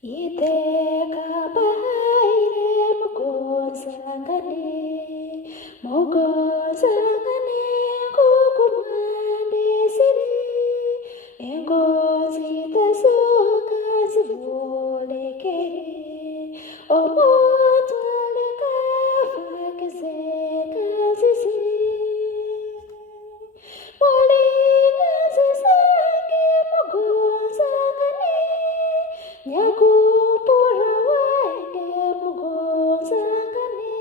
Iteka bahaire mugonzangane, mugonzangane kukumande siri, engozi tasoka zivulekere, omuntu alekafa kizeka zizi. Molina zisange mugonzangane, nyakupura wange mugonzangane,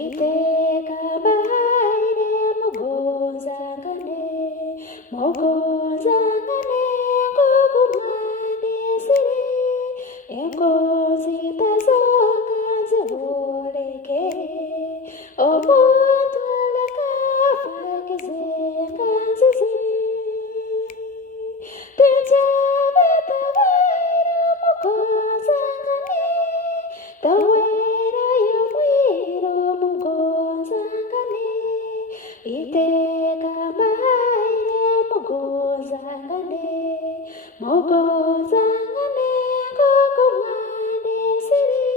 iteka bahaire mugonzangane, mugonzangane kukumande siri, engozi tasoka zivulekere, omuntu alekafa kizeka zizi. Tawera yomwiro mugonzangane, iteka bahaire mugonzangane, mugonzangane kukumande siri,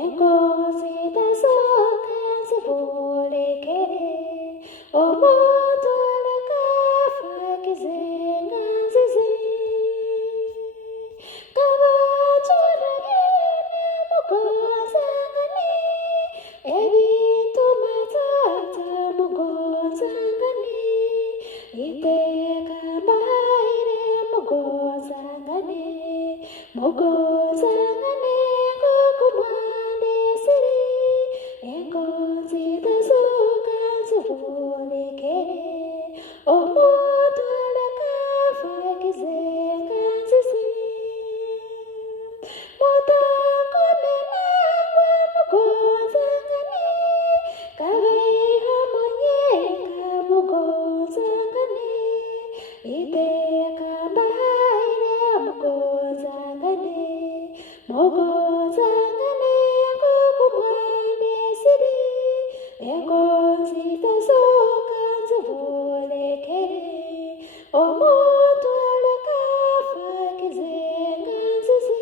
engozi tasoka zivulekere, omuntu alekafa kizenga zizi. Mugonzangane, ebintu matata mugonzangane, iteka bahaire mugonzangane, mugonzangane kukumande siri, engozi tasoka zivulekere, omuntu alekafa kizenga zizi. Mugonzangane, kabaiha mwenyenga mugonzangane, iteka bahaire mugonzangane, mugonzangane kukumande siri, engozi tasoka zivulekere, omuntu alekafa kizenga zizi.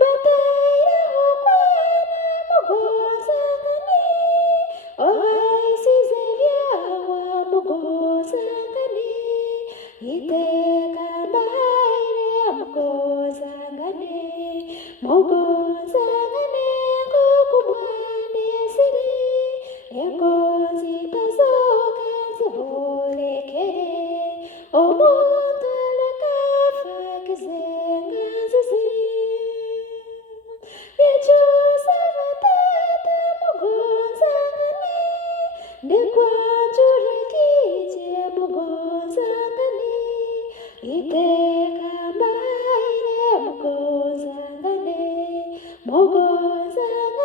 Bataira umwana mugonzangane, ohaisize byawa mugonzangane, iteka bahaire mugonzangane, mugonzangane kukumande siri, engozi tasoka zivulekere, omuntu alekafa kizenga zizi. Yechusa batata mugonzangane, ndikwanjure kije mugonzangane, iteka bahaire mugonzangane, mugonzangane